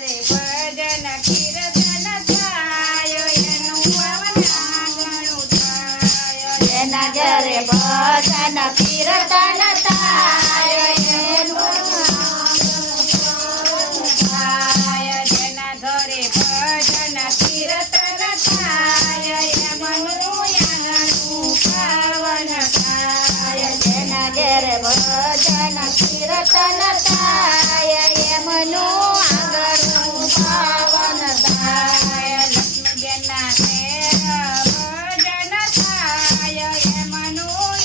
ભજન કીર્તન થાય એનું પવન આંગણું થાય જેના ઘરે ભજન કીર્તન થાય એનું થાય જેના ઘરે ભજન કીર્તન થાય એમનું આંગણું પાવન થાય જેના ઘરે ભજન કીર્તન થાય એમનું આંગણું પાવન થાય લક્ષ્મીબેનના ઘેર ભજન થાય એમનું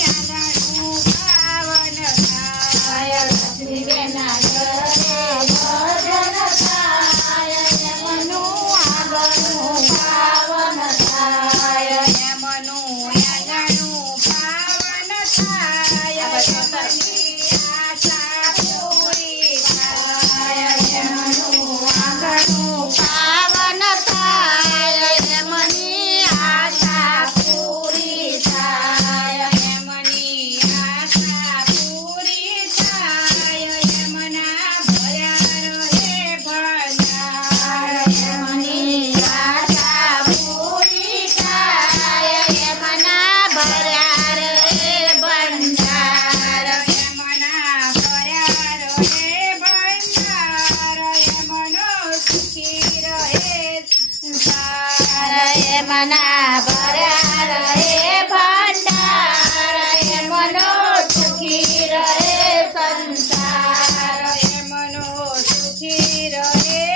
આંગણું પાવન થાય લક્ષ્મીબેનના ઘરે ભજન થાય એમનું આંગણું પાવન થાય એમનું આંગણું પાવન થાય એમની આશા પૂરી થાય એમનું આંગણું પાવન થાય એમની આશા પૂરી થાય એમની આશા પૂરી થાય એમના ભર્યા રહે ભંડાર એમની આશા પૂરી થાય એમના ભર્યા રે ભંડાર એમના ભર્યા રહે ભંડાર એમનો સુખી રહે સંસાર એમના ભર્યા રહે ભંડાર એમનો સુખી રહે સંસાર એમનો સુખી રહે